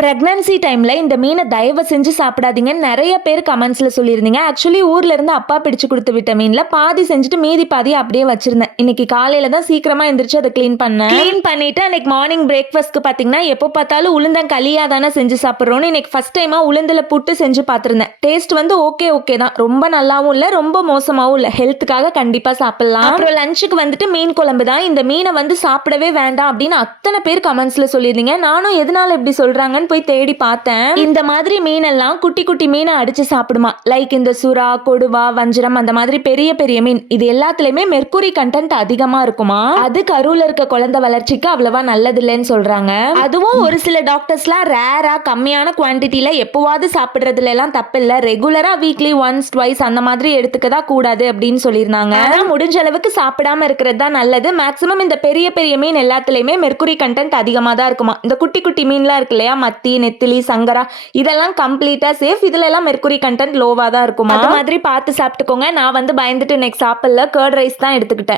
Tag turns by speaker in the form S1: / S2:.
S1: Pregnancy டைமில் இந்த மீனை தயவு செஞ்சு சாப்பிடாதீங்கன்னு நிறைய பேர் கமெண்ட்ஸில் சொல்லியிருந்தீங்க. ஆக்சுவலி ஊர்ல இருந்து அப்பா பிடிச்சு கொடுத்து விட்ட மீனில் பாதி செஞ்சுட்டு மீதி பாதி அப்படியே வச்சிருந்தேன். இன்னைக்கு காலையில தான் சீக்கிரமாக எந்திரிச்சு அதை க்ளீன் பண்ணேன். க்ளீன் பண்ணிட்டு அன்னைக்கு மார்னிங் பிரேக்ஃபாஸ்ட்க்கு பார்த்தீங்கன்னா எப்போ பார்த்தாலும் உளுந்தன் களியாக தானே செஞ்சு சாப்பிட்றோன்னு இன்னைக்கு ஃபர்ஸ்ட் டைமாக உளுந்தில் புட்டு செஞ்சு பார்த்துருந்தேன் டேஸ்ட் வந்து ஓகே ஓகே தான். ரொம்ப நல்லாவும் இல்லை ரொம்ப மோசமாகவும் இல்லை. ஹெல்த்துக்காக கண்டிப்பாக சாப்பிடலாம். அப்புறம் லஞ்சுக்கு வந்துட்டு மீன் குழம்பு தான். இந்த மீனை வந்து சாப்பிடவே வேண்டாம் அப்படின்னு அத்தனை பேர் கமெண்ட்ஸில் சொல்லியிருந்தீங்க. நானும் எதனால இப்படி சொல்கிறாங்கன்னு போய் தேடி பார்த்தேன். இந்த மாதிரி மீனெல்லாம் குட்டி குட்டி மீனை அடிச்சு சாப்பிடுமா. லைக் இந்த சுறா கொடுவா வஞ்சிரம் அந்த மாதிரி பெரிய பெரிய மீன். இது எல்லாத்துலயுமே மெர்க்குரி கண்டென்ட் அதிகமா இருக்குமா? அது கருவுல இருக்க குழந்தை வளர்ச்சிக்கு அவ்வளவா நல்லது இல்லைன்னு சொல்றாங்க. அதுவும் ஒரு சில டாக்டர்ஸ்லாம் ரேரா கம்மியான குவான்டிட்டியில எப்போவாது சாப்பிடுறதுல எல்லாம் தப்பு இல்ல ரெகுலரா வீக்லி ஒன்ஸ் ட்வைஸ் அந்த மாதிரி எடுத்துக்கதா கூடாது அப்படின்னு சொல்லியிருந்தாங்க. ஆனா முடிஞ்ச அளவுக்கு சாப்பிடாம இருக்கிறது தான் நல்லது. மேக்ஸிமம் இந்த பெரிய பெரிய மீன் எல்லாத்துலயுமே மெர்க்குரி கண்டென்ட் அதிகமா தான் இருக்குமா. இந்த குட்டி குட்டி மீன்லாம் இருக்கு இல்லையா மத்தி நெத்திலி சங்கரா இதெல்லாம் கம்ப்ளீட்டா சேஃப் இதுல எல்லாம் மெர்குரி கண்டென்ட் லோவா தான் இருக்கும்? அது மாதிரி பார்த்து சாப்பிட்டுக்கோங்க. நான் வந்து பயந்துட்டு நெக்ஸ்ட் சாப்பிடல. கர்ட் ரைஸ் தான் எடுத்துக்கிட்டேன்.